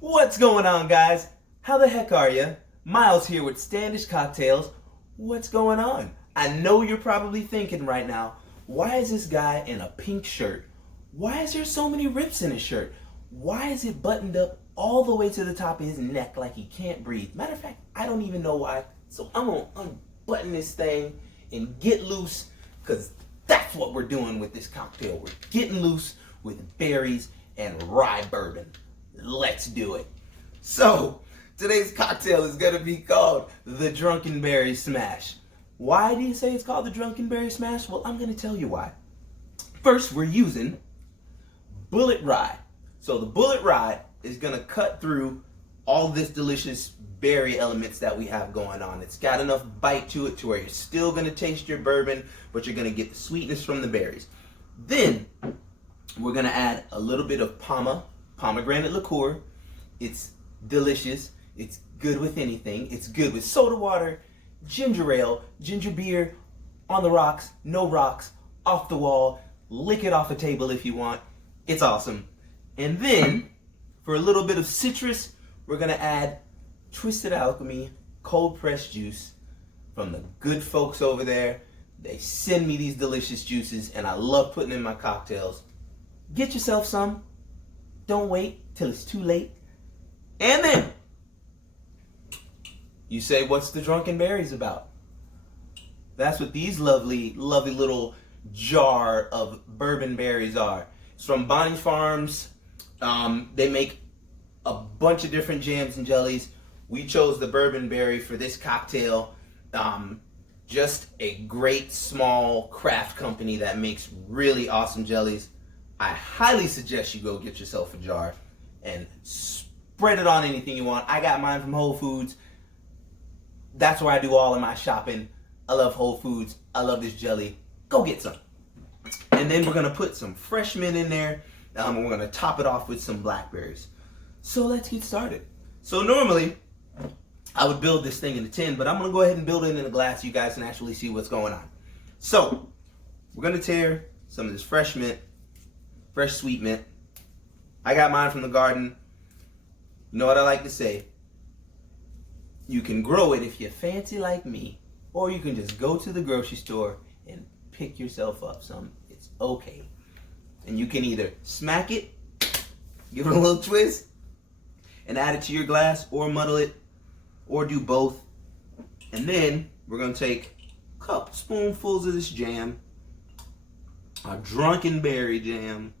What's going on, guys? How the heck are you? Miles here with Standish Cocktails. What's going on? I know you're probably thinking right now, why is this guy in a pink shirt? Why is there so many rips in his shirt? Why is it buttoned up all the way to the top of his neck like he can't breathe? Matter of fact, I don't even know why. So I'm gonna unbutton this thing and get loose, because that's what we're doing with this cocktail. We're getting loose with berries and rye bourbon. Let's do it. So, today's cocktail is going to be called the Drunken Berry Smash. Why do you say it's called the Drunken Berry Smash? Well, I'm going to tell you why. First, we're using Bulleit Rye. So the Bulleit Rye is going to cut through all this delicious berry elements that we have going on. It's got enough bite to it to where you're still going to taste your bourbon, but you're going to get the sweetness from the berries. Then, we're going to add a little bit of Pama Pomegranate liqueur. It's delicious. It's good with anything. It's good with soda water, ginger ale, ginger beer, on the rocks, no rocks, off the wall, lick it off a table if you want. It's awesome. And then, for a little bit of citrus, we're going to add Twisted Alchemy cold pressed juice from the good folks over there. They send me these delicious juices, and I love putting in my cocktails. Get yourself some. Don't wait till it's too late. And then, you say, what's the Drunken Berries about? That's what these lovely, lovely little jar of bourbon berries are. It's from Bonnie's Farms. They make a bunch of different jams and jellies. We chose the bourbon berry for this cocktail. Just a great small craft company that makes really awesome jellies. I highly suggest you go get yourself a jar and spread it on anything you want. I got mine from Whole Foods. That's where I do all of my shopping. I love Whole Foods. I love this jelly. Go get some. And then we're going to put some fresh mint in there. And we're going to top it off with some blackberries. So let's get started. So normally, I would build this thing in a tin, but I'm going to go ahead and build it in a glass so you guys can actually see what's going on. So, we're going to tear some of this fresh mint. Fresh sweet mint. I got mine from the garden. You know what I like to say? You can grow it if you're fancy like me, or you can just go to the grocery store and pick yourself up some. It's okay. And you can either smack it, give it a little twist, and add it to your glass, or muddle it, or do both. And then we're going to take a couple spoonfuls of this jam, our Drunken Berry jam.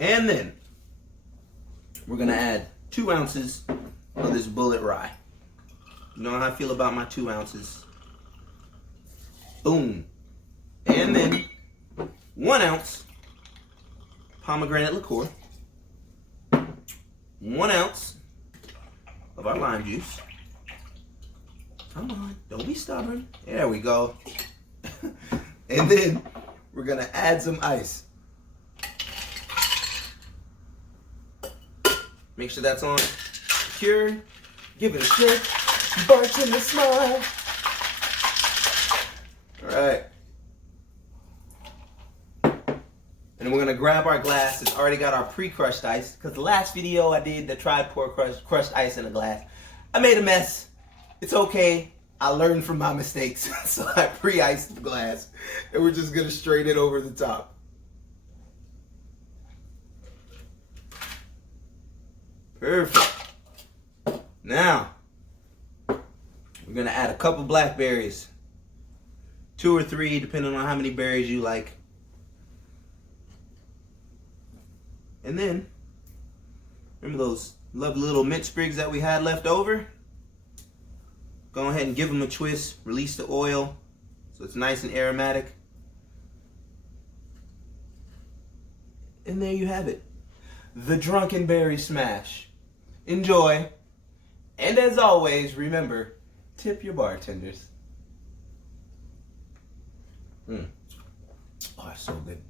And then we're going to add 2 ounces of this Bulleit Rye. You know how I feel about my 2 ounces. Boom. And then 1 ounce pomegranate liqueur. 1 ounce of our lime juice. Come on, don't be stubborn. There we go. And then we're going to add some ice. Make sure that's on secure. Give it a shake. Bartender smile. Alright. And we're going to grab our glass. It's already got our pre-crushed ice. Because the last video I did that tried pour crushed ice in a glass, I made a mess. It's okay. I learned from my mistakes. So I pre-iced the glass. And we're just going to strain it over the top. Perfect. Now, we're going to add a couple blackberries. 2 or 3, depending on how many berries you like. And then, remember those lovely little mint sprigs that we had left over? Go ahead and give them a twist. Release the oil so it's nice and aromatic. And there you have it. The Drunken Berry Smash. Enjoy. And as always, remember, tip your bartenders. Oh, that's so good.